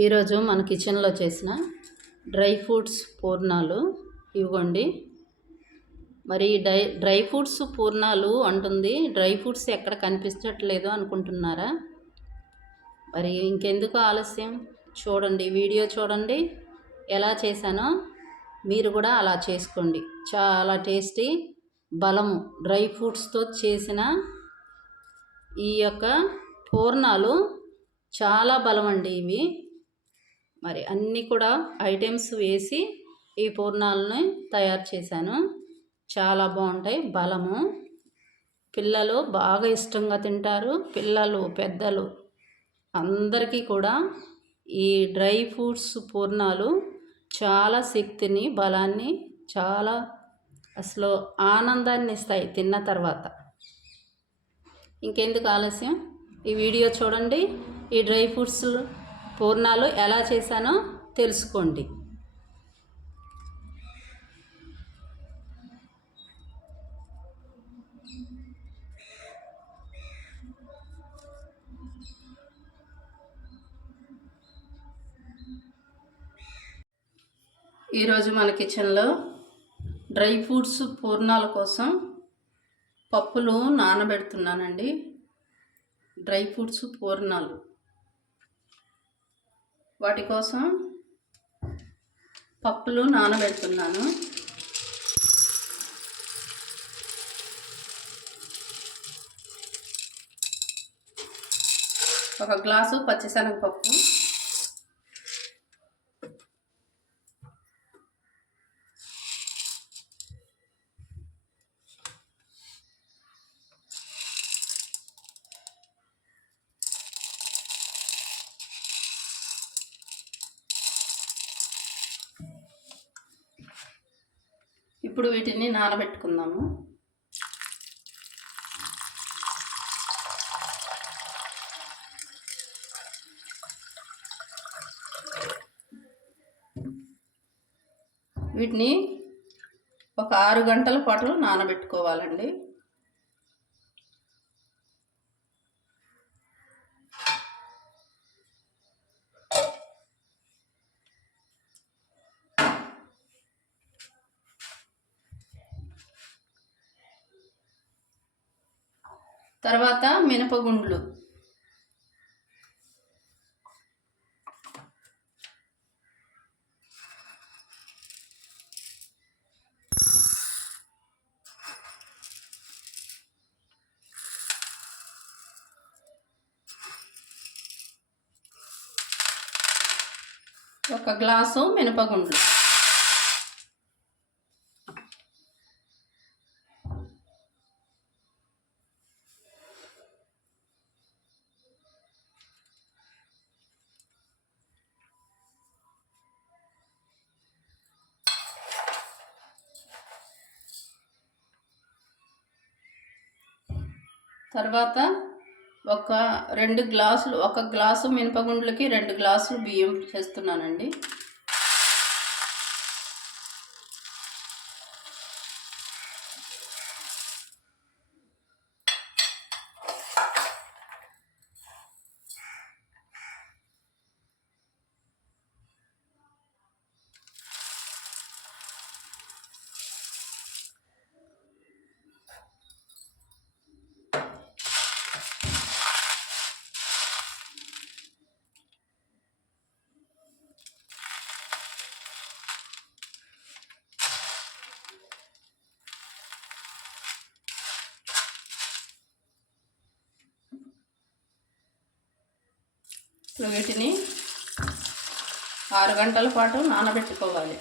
ఈరోజు మన కిచెన్లో చేసిన డ్రై ఫ్రూట్స్ పూర్ణాలు ఇవ్వండి. మరి డ్రై ఫ్రూట్స్ పూర్ణాలు అంటుంది, డ్రై ఫ్రూట్స్ ఎక్కడ కనిపించట్లేదు అనుకుంటున్నారా? మరి ఇంకెందుకు ఆలస్యం, చూడండి, వీడియో చూడండి. ఎలా చేశానో మీరు కూడా అలా చేసుకోండి. చాలా టేస్టీ, బలము డ్రై ఫ్రూట్స్తో చేసిన ఈ యొక్క పూర్ణాలు చాలా బలం అండి. ఇవి మరి అన్నీ కూడా ఐటమ్స్ వేసి ఈ పూర్ణాలను తయారు చేశాను. చాలా బాగుంటాయి, బలము. పిల్లలు బాగా ఇష్టంగా తింటారు. పిల్లలు, పెద్దలు అందరికీ కూడా ఈ డ్రై ఫ్రూట్స్ పూర్ణాలు చాలా శక్తిని, బలాన్ని, చాలా అసలు ఆనందాన్ని ఇస్తాయి తిన్న తర్వాత. ఇంకెందుకు ఆలస్యం, ఈ వీడియో చూడండి. ఈ డ్రై ఫ్రూట్స్ పూర్ణాలు ఎలా చేశానో తెలుసుకోండి. ఈరోజు మన కిచెన్లో డ్రై ఫ్రూట్స్ పూర్ణాల కోసం పప్పులు నానబెడుతున్నానండి. డ్రై ఫ్రూట్స్ పూర్ణాలు, వాటి కోసం పప్పులు నానబెడుతున్నాను. ఒక గ్లాసు పచ్చిశనగపప్పు, ఇప్పుడు వీటిని నానబెట్టుకుందాము. వీటిని ఒక 6 గంటల పాటు నానబెట్టుకోవాలండి. తర్వాత మినపగుండ్లు, ఒక గ్లాసు మినపగుండ్లు, తర్వాత ఒక 2 గ్లాసులు, ఒక గ్లాసు మినపగుండ్లకి 2 గ్లాసులు బియ్యం చేస్తున్నానండి. వీటిని 6 గంటల పాటు నానబెట్టుకోవాలి.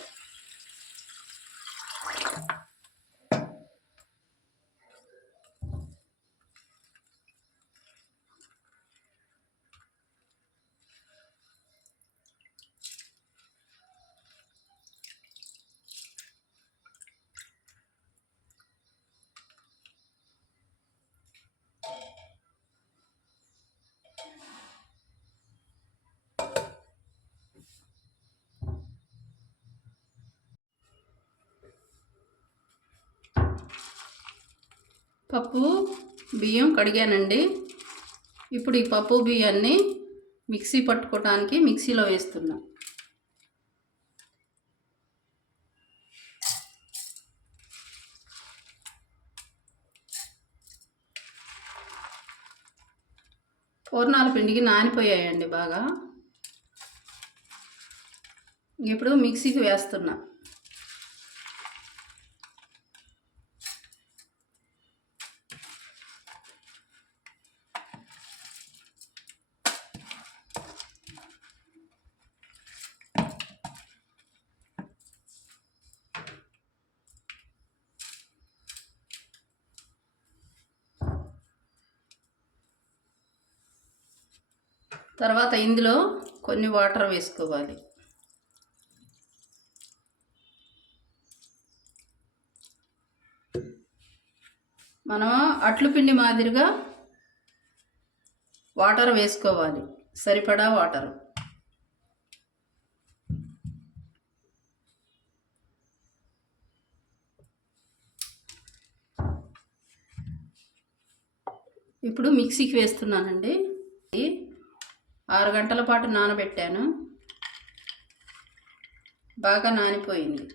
పప్పు బియ్యం కడిగానండి. ఇప్పుడు ఈ పప్పు బియ్యాన్ని మిక్సీ పట్టుకోవడానికి మిక్సీలో వేస్తున్నా. పూర్ణాల పిండికి నానిపోయాయండి బాగా. ఇప్పుడు మిక్సీకి వేస్తున్నా. తర్వాత ఇందులో కొన్ని వాటర్ వేసుకోవాలి. మనం అట్లు పిండి మాదిరిగా వాటర్ వేసుకోవాలి, సరిపడా వాటర్. ఇప్పుడు మిక్సీకి వేస్తున్నానండి. 6 గంటల పాటు నానబెట్టాను, బాగా నానిపోయింది.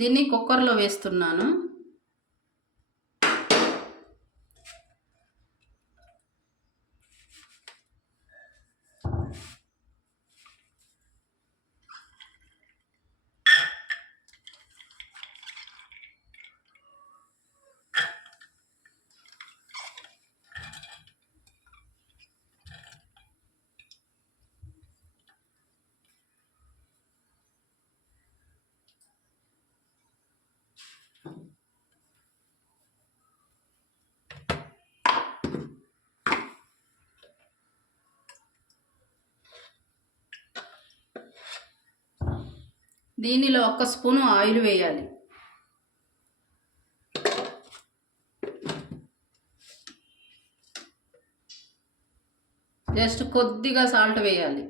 దీన్ని కుక్కర్లో వేస్తున్నాను. దీనిలో 1 స్పూను ఆయిల్ వేయాలి. జస్ట్ కొద్దిగా సాల్ట్ వేయాలి.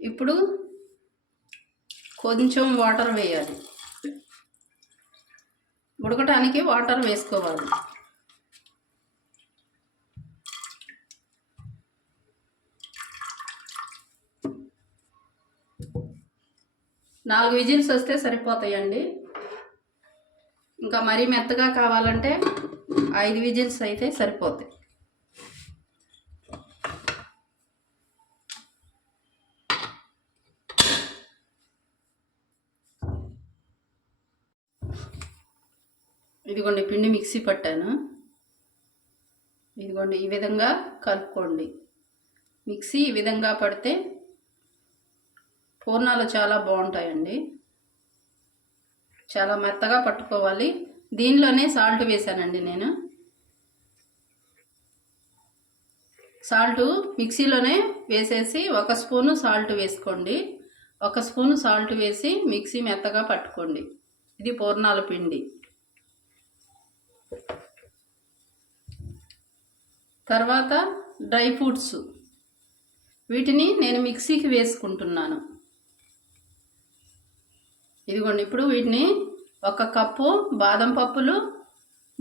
ఇప్పుడు కొంచెం వాటర్ వేయాలి. ఉడకటానికి వాటర్ వేసుకోవాలి. 4 విజిల్స్ వస్తే సరిపోతాయండి. ఇంకా మరీ మెత్తగా కావాలంటే 5 విజిల్స్ అయితే సరిపోతాయి. ఇదిగోండి పిండి మిక్సీ పట్టాను. ఇదిగోండి ఈ విధంగా కలుపుకోండి. మిక్సీ ఈ విధంగా పడితే పూర్ణాలు చాలా బాగుంటాయండి. చాలా మెత్తగా పట్టుకోవాలి. దీనిలోనే సాల్ట్ వేసానండి నేను. సాల్ట్ మిక్సీలోనే వేసేసి 1 స్పూను సాల్ట్ వేసుకోండి. 1 స్పూను సాల్ట్ వేసి మిక్సీ మెత్తగా పట్టుకోండి. ఇది పూర్ణాల పిండి. తర్వాత డ్రై ఫ్రూట్స్, వీటిని నేను మిక్సీకి వేసుకుంటున్నాను. ఇదిగోండి ఇప్పుడు వీటిని 1 కప్పు బాదం పప్పులు,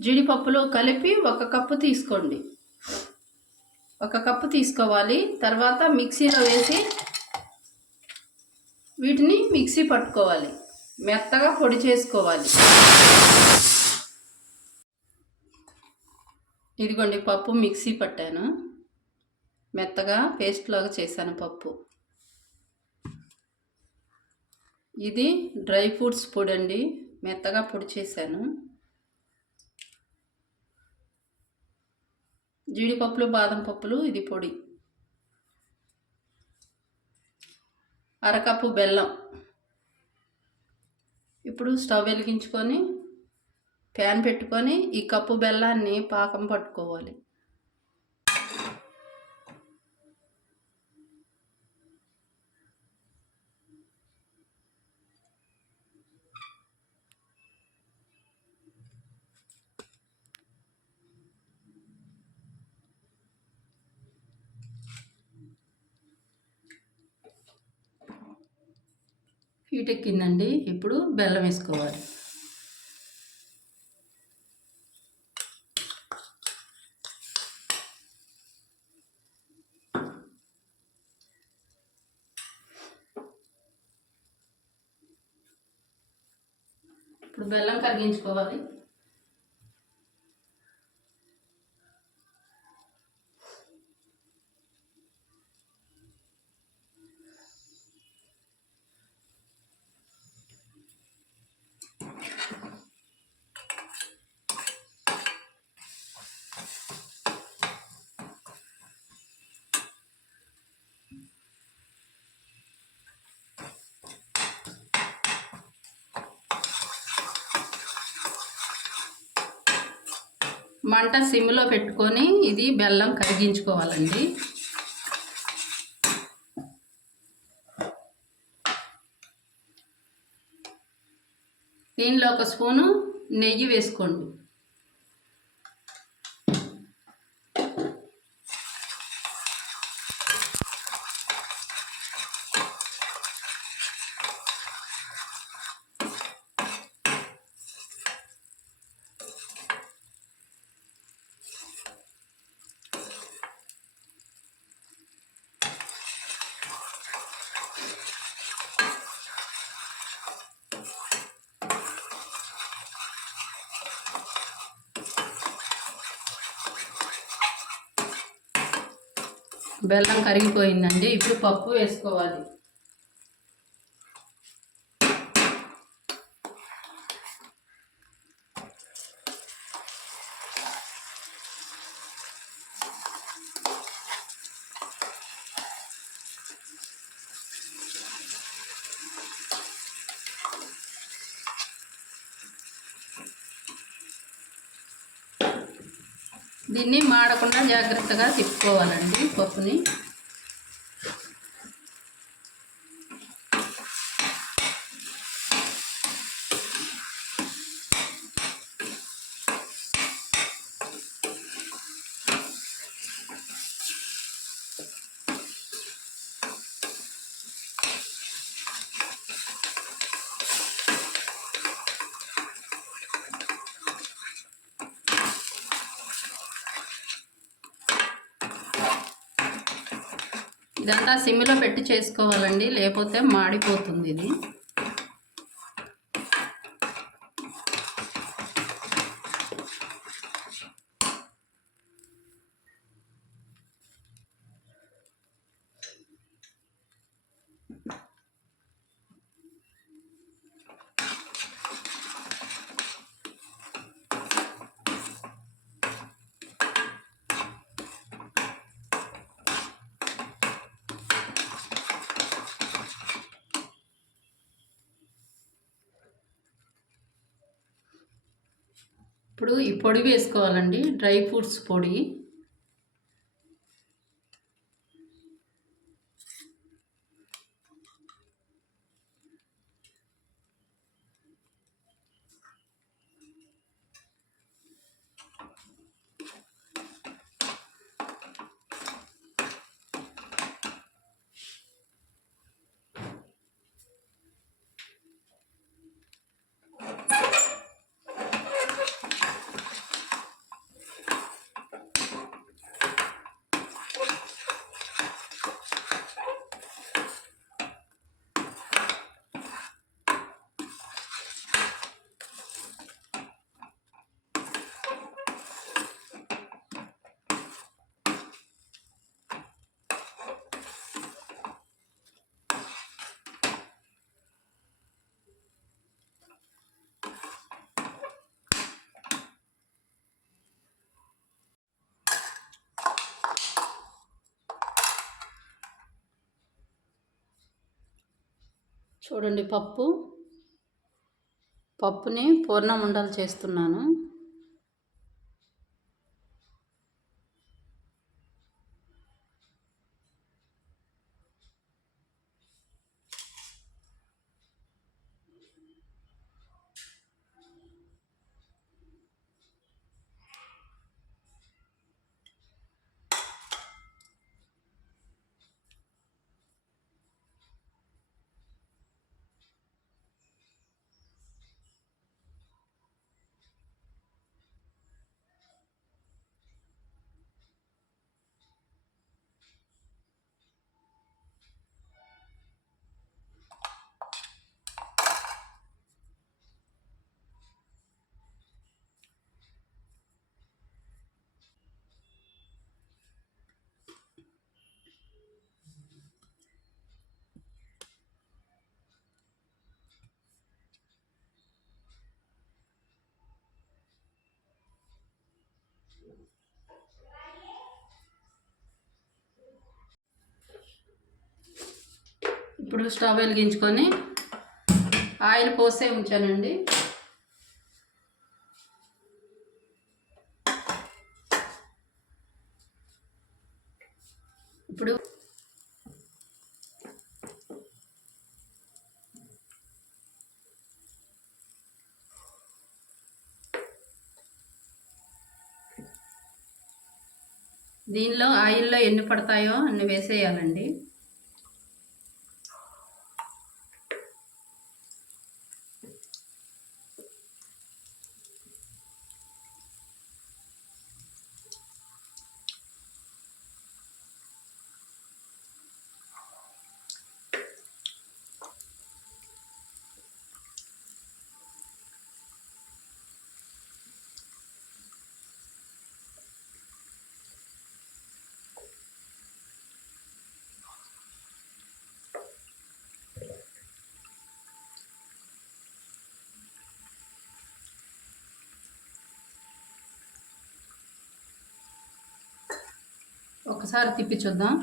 జీడిపప్పులు కలిపి 1 కప్పు తీసుకోండి. 1 కప్పు తీసుకోవాలి. తర్వాత మిక్సీలో వేసి వీటిని మిక్సీ పట్టుకోవాలి, మెత్తగా పొడి చేసుకోవాలి. ఇదిగోండి పప్పు మిక్సీ పట్టాను, మెత్తగా పేస్ట్ లాగా చేశాను పప్పు. ఇది డ్రై ఫ్రూట్స్ పొడి అండి, మెత్తగా పొడి చేశాను. జీడిపప్పులు, బాదం పప్పులు, ఇది పొడి. 1/2 కప్పు బెల్లం. ఇప్పుడు స్టవ్ వెలిగించుకొని ప్యాన్ పెట్టుకొని ఈ కప్పు బెల్లాన్ని పాకం పట్టుకోవాలి. హీట్ ఎక్కిందండి. ఇప్పుడు బెల్లం వేసుకోవాలి. ఇప్పుడు బెల్లం కరిగించుకోవాలి. మంట సిమ్లో పెట్టుకొని ఇది బెల్లం కరిగించుకోవాలండి. దీనిలో ఒక స్పూను నెయ్యి వేసుకోండి. బెల్లం కరిగిపోయిందండి. ఇప్పుడు పప్పు వేసుకోవాలి. దీన్ని మాడకుండా జాగ్రత్తగా తిప్పుకోవాలండి పప్పుని. ఇదంతా సిమ్లో పెట్టి చేసుకోవాలండి, లేకపోతే మాడిపోతుంది ఇది. ఇప్పుడు ఈ పొడి వేసుకోవాలండి, డ్రై ఫ్రూట్స్ పొడి. చూడండి, పప్పుని పూర్ణం ఉండలు చేస్తున్నాను. ఇప్పుడు స్టవ్ వెలిగించుకొని ఆయిల్ పోసే ఉంచానండి. ఇప్పుడు దీనిలో ఆయిల్లో ఎన్ని పడతాయో అన్ని వేసేయాలండి. ఒకసారి తిప్పి చూద్దాం.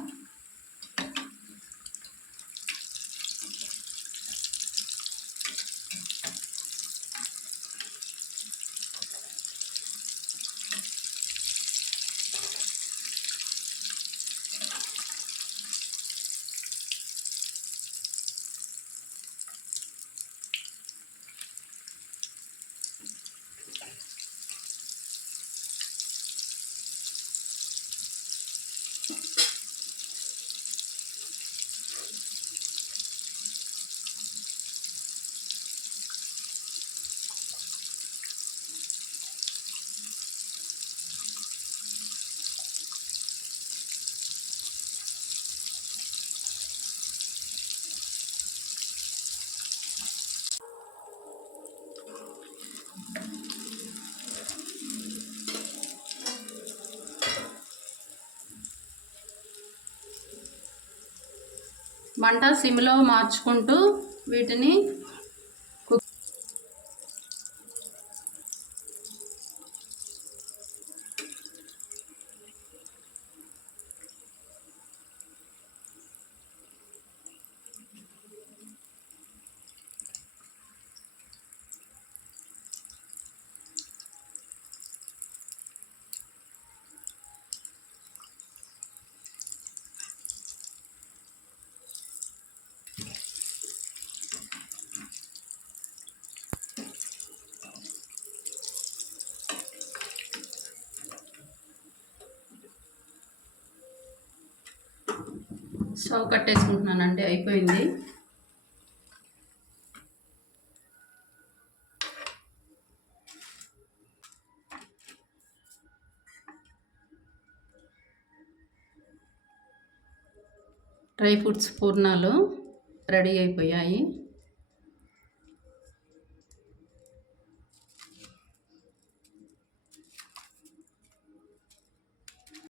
మంట సిమ్లో మార్చుకుంటూ వీటిని స్టవ్ కట్టేసుకుంటున్నానండి. అయిపోయింది. డ్రై ఫ్రూట్స్ పూర్ణాలు రెడీ అయిపోయాయి.